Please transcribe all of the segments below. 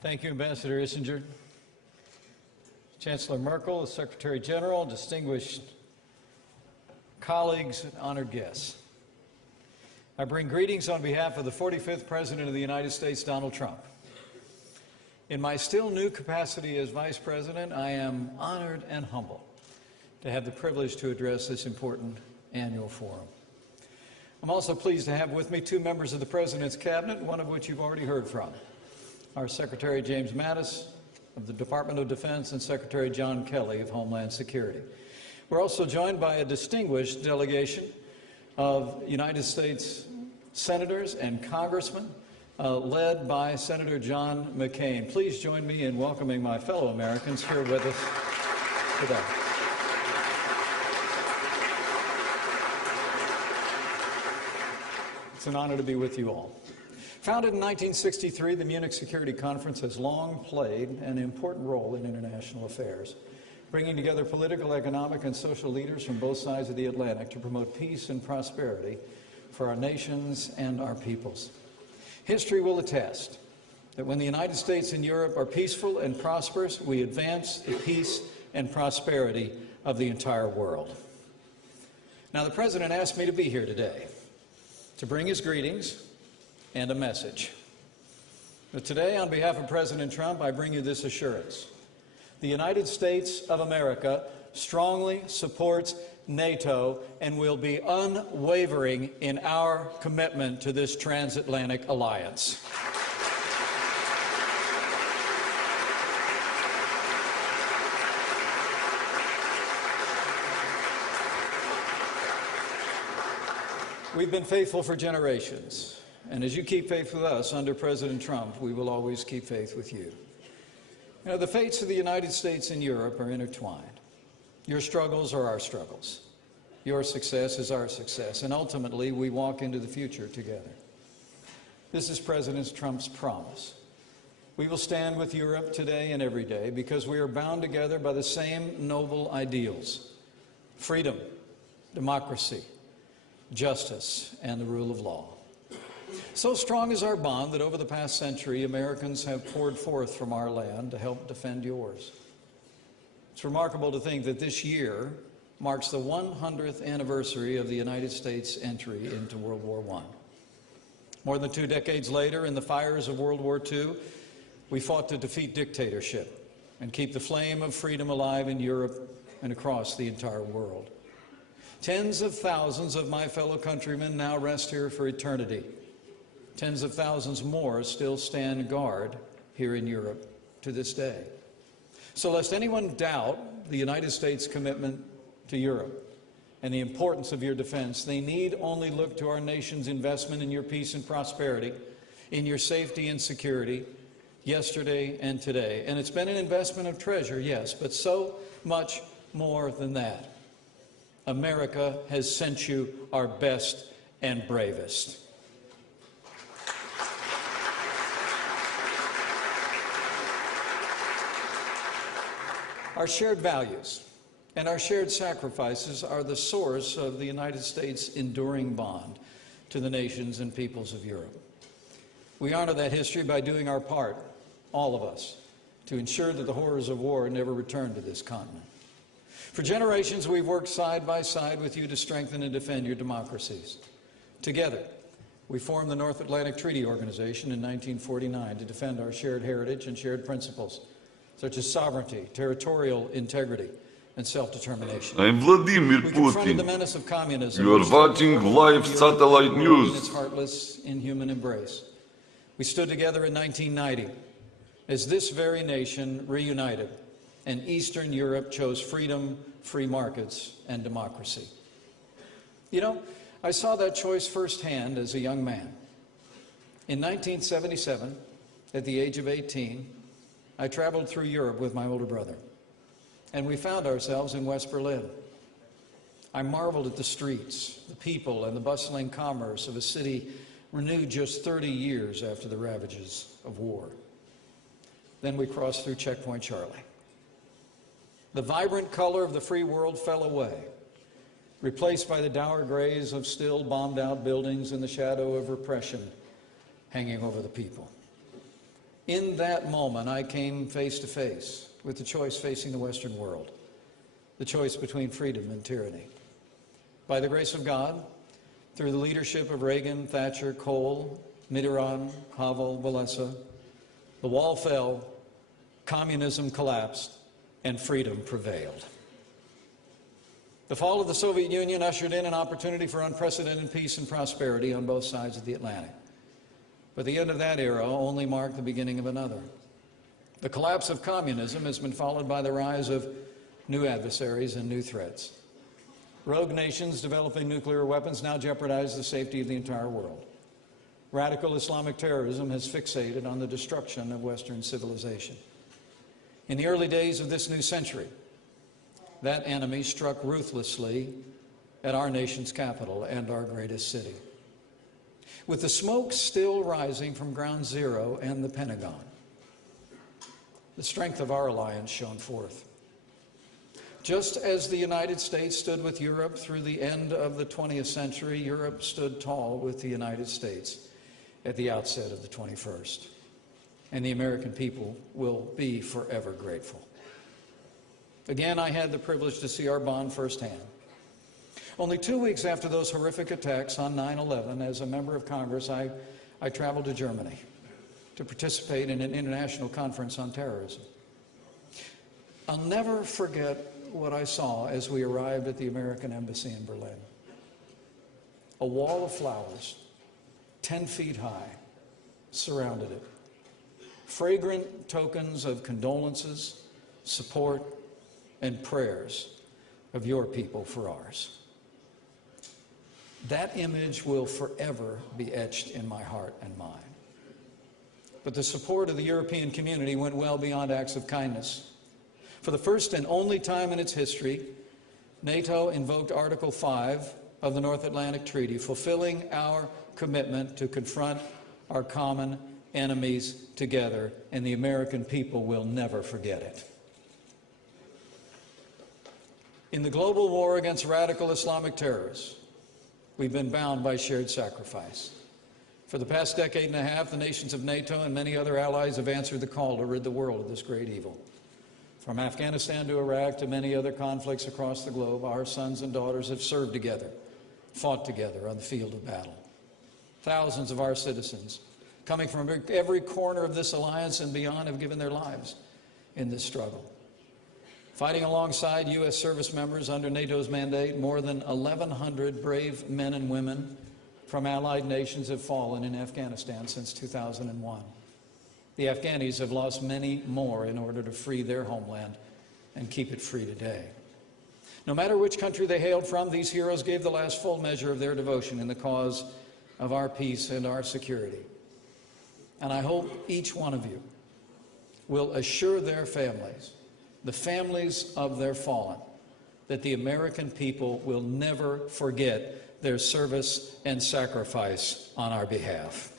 Thank you, Ambassador Ischinger. Chancellor Merkel, Secretary General, distinguished colleagues, and honored guests. I bring greetings on behalf of the 45th President of the United States, Donald Trump. In my still new capacity as Vice President, I am honored and humbled to have the privilege to address this important annual forum. I'm also pleased to have with me two members of the President's Cabinet, one of which you've already heard from, our Secretary James Mattis of the Department of Defense and Secretary John Kelly of Homeland Security. We're also joined by a distinguished delegation of United States senators and congressmen, led by Senator John McCain. Please join me in welcoming my fellow Americans here with us today. It's an honor to be with you all. Founded in 1963, the Munich Security Conference has long played an important role in international affairs, bringing together political, economic, and social leaders from both sides of the Atlantic to promote peace and prosperity for our nations and our peoples. History will attest that when the United States and Europe are peaceful and prosperous, we advance the peace and prosperity of the entire world. Now, the President asked me to be here today to bring his greetings and a message. But today, on behalf of President Trump, I bring you this assurance. The United States of America strongly supports NATO and will be unwavering in our commitment to this transatlantic alliance. We've been faithful for generations. And as you keep faith with us under President Trump, we will always keep faith with you. You know, the fates of the United States and Europe are intertwined. Your struggles are our struggles. Your success is our success. And ultimately, we walk into the future together. This is President Trump's promise. We will stand with Europe today and every day because we are bound together by the same noble ideals: freedom, democracy, justice, and the rule of law. So strong is our bond that over the past century, Americans have poured forth from our land to help defend yours. It's remarkable to think that this year marks the 100th anniversary of the United States' entry into World War I. More than 2 decades later, in the fires of World War II, we fought to defeat dictatorship and keep the flame of freedom alive in Europe and across the entire world. Tens of thousands of my fellow countrymen now rest here for eternity. Tens of thousands more still stand guard here in Europe to this day. So lest anyone doubt the United States' commitment to Europe and the importance of your defense, they need only look to our nation's investment in your peace and prosperity, in your safety and security, yesterday and today. And it's been an investment of treasure, yes, but so much more than that. America has sent you our best and bravest. Our shared values and our shared sacrifices are the source of the United States' enduring bond to the nations and peoples of Europe. We honor that history by doing our part, all of us, to ensure that the horrors of war never return to this continent. For generations, we've worked side by side with you to strengthen and defend your democracies. Together, we formed the North Atlantic Treaty Organization in 1949 to defend our shared heritage and shared principles, such as sovereignty, territorial integrity, and self-determination. I'm Vladimir We confronted the Putin. menace of communism. You are watching live satellite In news. its heartless, inhuman embrace. We stood together in 1990 as this very nation reunited, and Eastern Europe chose freedom, free markets, and democracy. You know, I saw that choice firsthand as a young man. In 1977, at the age of 18, I traveled through Europe with my older brother, and we found ourselves in West Berlin. I marveled at the streets, the people, and the bustling commerce of a city renewed just 30 years after the ravages of war. Then we crossed through Checkpoint Charlie. The vibrant color of the free world fell away, replaced by the dour grays of still bombed-out buildings and the shadow of repression hanging over the people. In that moment, I came face to face with the choice facing the Western world, the choice between freedom and tyranny. By the grace of God, through the leadership of Reagan, Thatcher, Kohl, Mitterrand, Havel, Walesa, the wall fell, communism collapsed, and freedom prevailed. The fall of the Soviet Union ushered in an opportunity for unprecedented peace and prosperity on both sides of the Atlantic. But the end of that era only marked the beginning of another. The collapse of communism has been followed by the rise of new adversaries and new threats. Rogue nations developing nuclear weapons now jeopardize the safety of the entire world. Radical Islamic terrorism has fixated on the destruction of Western civilization. In the early days of this new century, that enemy struck ruthlessly at our nation's capital and our greatest city. With the smoke still rising from Ground Zero and the Pentagon, the strength of our alliance shone forth. Just as the United States stood with Europe through the end of the 20th century, Europe stood tall with the United States at the outset of the 21st. And the American people will be forever grateful. Again, I had the privilege to see our bond firsthand. Only 2 weeks after those horrific attacks on 9/11, as a member of Congress, I traveled to Germany to participate in an international conference on terrorism. I'll never forget what I saw as we arrived at the American Embassy in Berlin. A wall of flowers, 10 feet high, surrounded it. Fragrant tokens of condolences, support, and prayers of your people for ours. That image will forever be etched in my heart and mind. But the support of the European community went well beyond acts of kindness. For the first and only time in its history, NATO invoked Article 5 of the North Atlantic Treaty, fulfilling our commitment to confront our common enemies together, and the American people will never forget it. In the global war against radical Islamic terrorists, we've been bound by shared sacrifice. For the past decade and a half, the nations of NATO and many other allies have answered the call to rid the world of this great evil. From Afghanistan to Iraq to many other conflicts across the globe, our sons and daughters have served together, fought together on the field of battle. Thousands of our citizens, coming from every corner of this alliance and beyond, have given their lives in this struggle. Fighting alongside U.S. service members under NATO's mandate, more than 1,100 brave men and women from allied nations have fallen in Afghanistan since 2001. The Afghanis have lost many more in order to free their homeland and keep it free today. No matter which country they hailed from, these heroes gave the last full measure of their devotion in the cause of our peace and our security. And I hope each one of you will assure their families, the families of their fallen, that the American people will never forget their service and sacrifice on our behalf.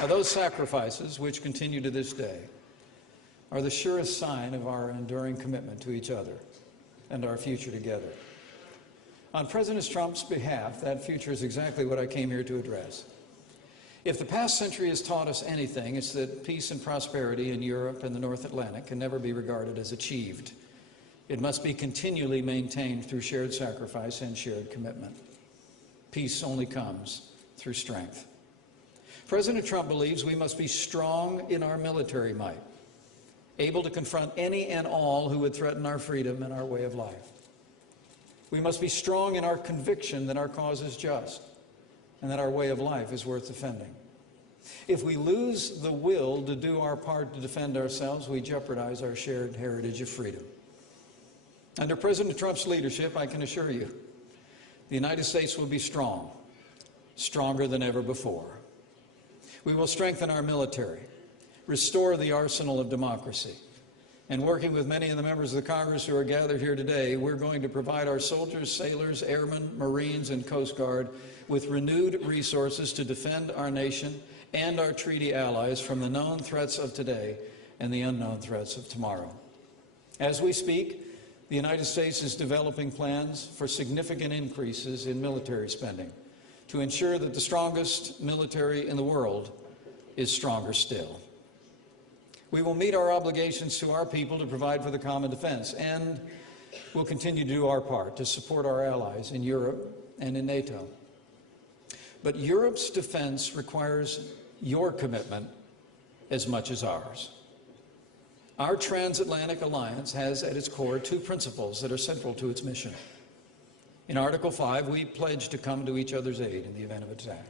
Now, those sacrifices, which continue to this day, are the surest sign of our enduring commitment to each other and our future together. On President Trump's behalf, that future is exactly what I came here to address. If the past century has taught us anything, it's that peace and prosperity in Europe and the North Atlantic can never be regarded as achieved. It must be continually maintained through shared sacrifice and shared commitment. Peace only comes through strength. President Trump believes we must be strong in our military might, able to confront any and all who would threaten our freedom and our way of life. We must be strong in our conviction that our cause is just and that our way of life is worth defending. If we lose the will to do our part to defend ourselves, we jeopardize our shared heritage of freedom. Under President Trump's leadership, I can assure you, the United States will be strong, stronger than ever before. We will strengthen our military, restore the arsenal of democracy, and working with many of the members of the Congress who are gathered here today, we're going to provide our soldiers, sailors, airmen, Marines, and Coast Guard with renewed resources to defend our nation and our treaty allies from the known threats of today and the unknown threats of tomorrow. As we speak, the United States is developing plans for significant increases in military spending to ensure that the strongest military in the world is stronger still. We will meet our obligations to our people to provide for the common defense, and we'll continue to do our part to support our allies in Europe and in NATO. But Europe's defense requires your commitment as much as ours. Our transatlantic alliance has at its core two principles that are central to its mission. In Article 5, we pledge to come to each other's aid in the event of attack,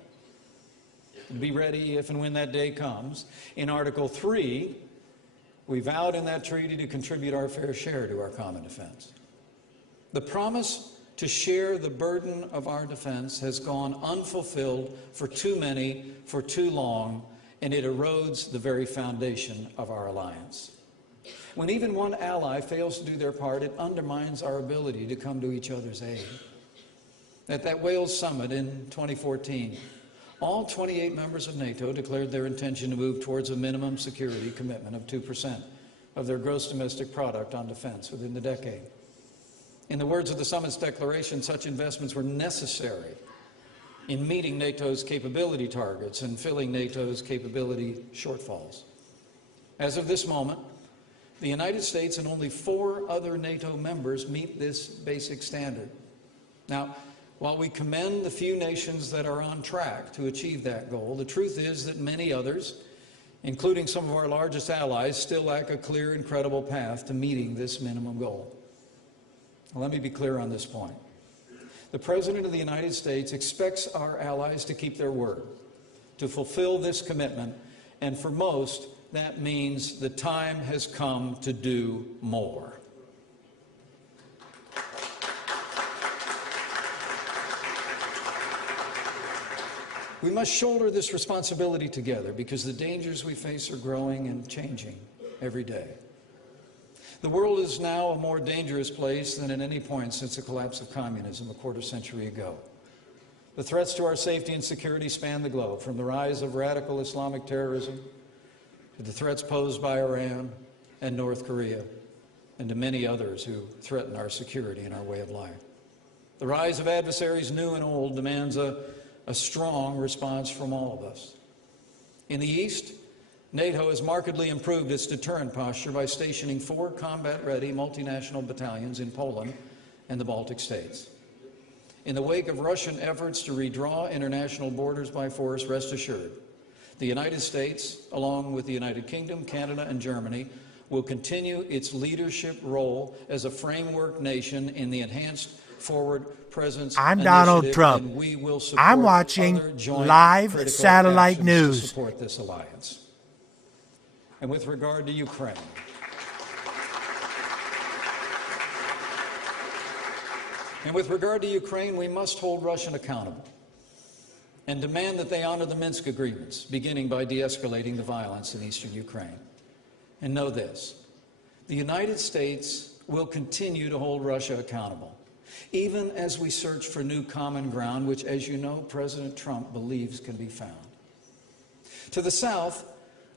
and be ready if and when that day comes. In Article 3, we vowed in that treaty to contribute our fair share to our common defense. The promise to share the burden of our defense has gone unfulfilled for too many, for too long, and it erodes the very foundation of our alliance. When even one ally fails to do their part, it undermines our ability to come to each other's aid. At that Wales summit in 2014, all 28 members of NATO declared their intention to move towards a minimum security commitment of 2% of their gross domestic product on defense within the decade. In the words of the summit's declaration, such investments were necessary in meeting NATO's capability targets and filling NATO's capability shortfalls. As of this moment, the United States and only 4 other NATO members meet this basic standard. Now, while we commend the few nations that are on track to achieve that goal, the truth is that many others, including some of our largest allies, still lack a clear and credible path to meeting this minimum goal. Now, let me be clear on this point. The President of the United States expects our allies to keep their word, to fulfill this commitment, and for most, that means the time has come to do more. We must shoulder this responsibility together because the dangers we face are growing and changing every day. The world is now a more dangerous place than at any point since the collapse of communism a quarter century ago. The threats to our safety and security span the globe, from the rise of radical Islamic terrorism to the threats posed by Iran and North Korea, and to many others who threaten our security and our way of life. The rise of adversaries new and old demands a strong response from all of us. In the East, NATO has markedly improved its deterrent posture by stationing 4 combat-ready multinational battalions in Poland and the Baltic states. In the wake of Russian efforts to redraw international borders by force, rest assured, the United States, along with the United Kingdom, Canada, and Germany, will continue its leadership role as a framework nation in the enhanced forward presence. I'm Donald Trump. And we will I'm watching live satellite news to support this alliance. And with regard to Ukraine, we must hold Russia accountable and demand that they honor the Minsk agreements, beginning by de-escalating the violence in eastern Ukraine. And know this, the United States will continue to hold Russia accountable, even as we search for new common ground, which, as you know, President Trump believes can be found. To the south,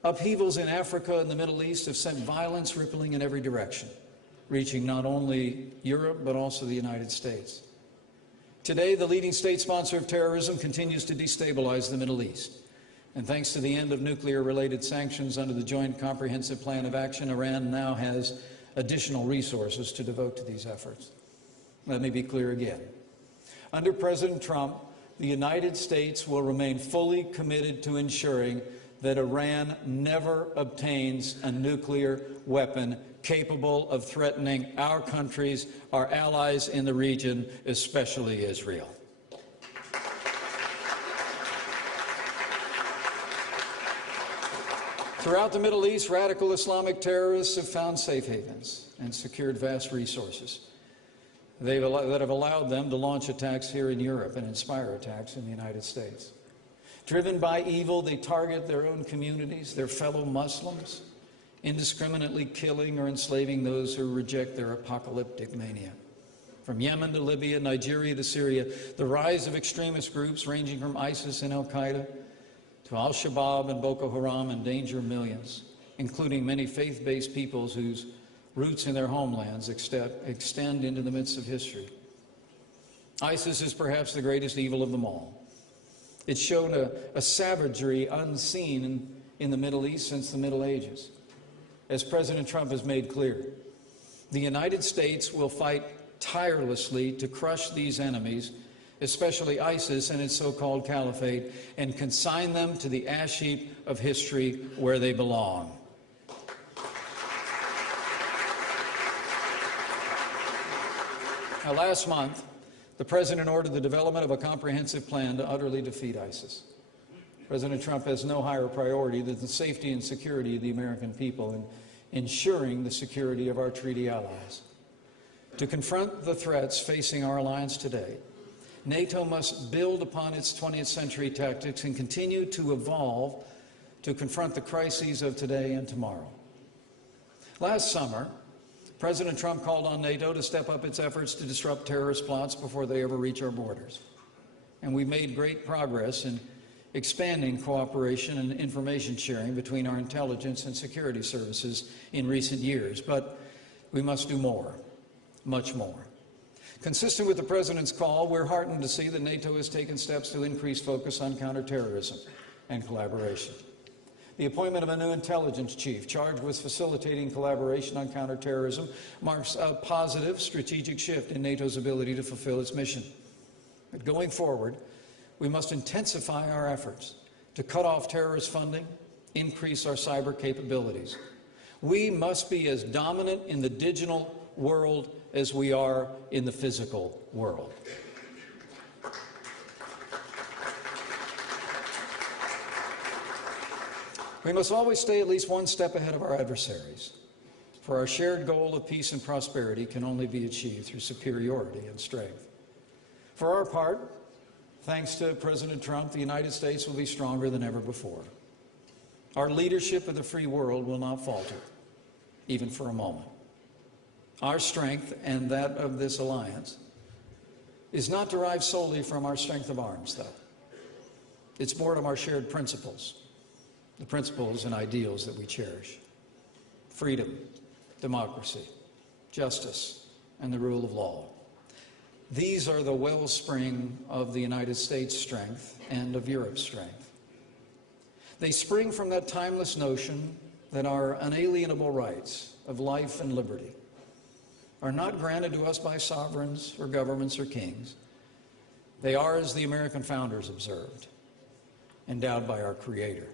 upheavals in Africa and the Middle East have sent violence rippling in every direction, reaching not only Europe, but also the United States. Today, the leading state sponsor of terrorism continues to destabilize the Middle East. And thanks to the end of nuclear-related sanctions under the Joint Comprehensive Plan of Action, Iran now has additional resources to devote to these efforts. Let me be clear again. Under President Trump, the United States will remain fully committed to ensuring that Iran never obtains a nuclear weapon capable of threatening our countries, our allies in the region, especially Israel. Throughout the Middle East, radical Islamic terrorists have found safe havens and secured vast resources that have allowed them to launch attacks here in Europe and inspire attacks in the United States. Driven by evil, they target their own communities, their fellow Muslims, indiscriminately killing or enslaving those who reject their apocalyptic mania. From Yemen to Libya, Nigeria to Syria, the rise of extremist groups ranging from ISIS and Al-Qaeda to Al-Shabaab and Boko Haram endanger millions, including many faith-based peoples whose roots in their homelands extend into the midst of history. ISIS is perhaps the greatest evil of them all. It's shown a savagery unseen in the Middle East since the Middle Ages. As President Trump has made clear, the United States will fight tirelessly to crush these enemies, especially ISIS and its so-called caliphate, and consign them to the ash heap of history where they belong. Now, last month, the President ordered the development of a comprehensive plan to utterly defeat ISIS. President Trump has no higher priority than the safety and security of the American people and ensuring the security of our treaty allies. To confront the threats facing our alliance today, NATO must build upon its 20th century tactics and continue to evolve to confront the crises of today and tomorrow. Last summer, President Trump called on NATO to step up its efforts to disrupt terrorist plots before they ever reach our borders. And we've made great progress in expanding cooperation and information sharing between our intelligence and security services in recent years. But we must do more, much more. Consistent with the President's call, we're heartened to see that NATO has taken steps to increase focus on counterterrorism and collaboration. The appointment of a new intelligence chief charged with facilitating collaboration on counterterrorism marks a positive strategic shift in NATO's ability to fulfill its mission. But going forward, we must intensify our efforts to cut off terrorist funding, increase our cyber capabilities. We must be as dominant in the digital world as we are in the physical world. We must always stay at least one step ahead of our adversaries, for our shared goal of peace and prosperity can only be achieved through superiority and strength. For our part, thanks to President Trump, the United States will be stronger than ever before. Our leadership of the free world will not falter, even for a moment. Our strength and that of this alliance is not derived solely from our strength of arms, though. It's born of our shared principles, the principles and ideals that we cherish: freedom, democracy, justice, and the rule of law. These are the wellspring of the United States' strength and of Europe's strength. They spring from that timeless notion that our unalienable rights of life and liberty are not granted to us by sovereigns or governments or kings. They are, as the American founders observed, endowed by our Creator.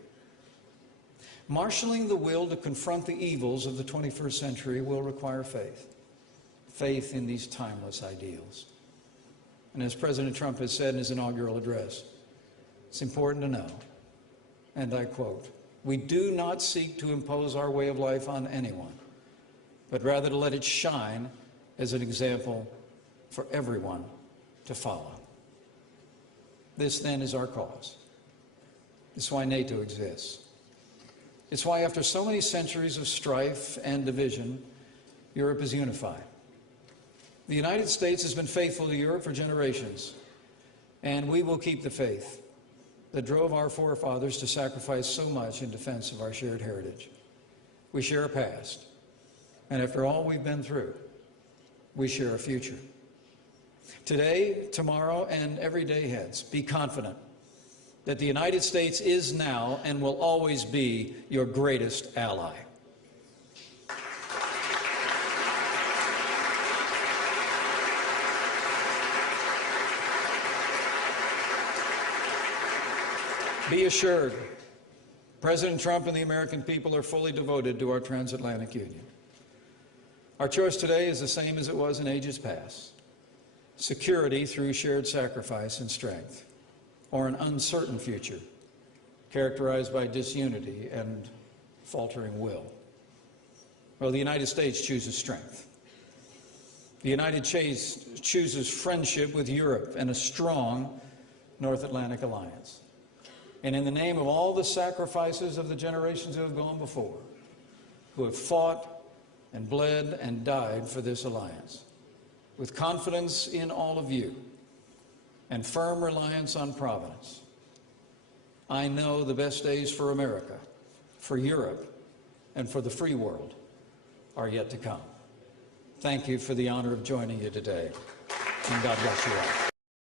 Marshaling the will to confront the evils of the 21st century will require faith in these timeless ideals. And as President Trump has said in his inaugural address, it's important to know, and I quote, "We do not seek to impose our way of life on anyone, but rather to let it shine as an example for everyone to follow." This, then, is our cause. It's why NATO exists. It's why, after so many centuries of strife and division, Europe is unified. The United States has been faithful to Europe for generations, and we will keep the faith that drove our forefathers to sacrifice so much in defense of our shared heritage. We share a past, and after all we've been through, we share a future. Today, tomorrow, and every day hence, be confident that the United States is now and will always be your greatest ally. Be assured, President Trump and the American people are fully devoted to our transatlantic union. Our choice today is the same as it was in ages past: security through shared sacrifice and strength, or an uncertain future characterized by disunity and faltering will. Well, the United States chooses strength. The United States chooses friendship with Europe and a strong North Atlantic alliance. And in the name of all the sacrifices of the generations who have gone before, who have fought and bled and died for this alliance, with confidence in all of you and firm reliance on Providence, I know the best days for America, for Europe, and for the free world are yet to come. thank you for the honor of joining you today. And God bless you all.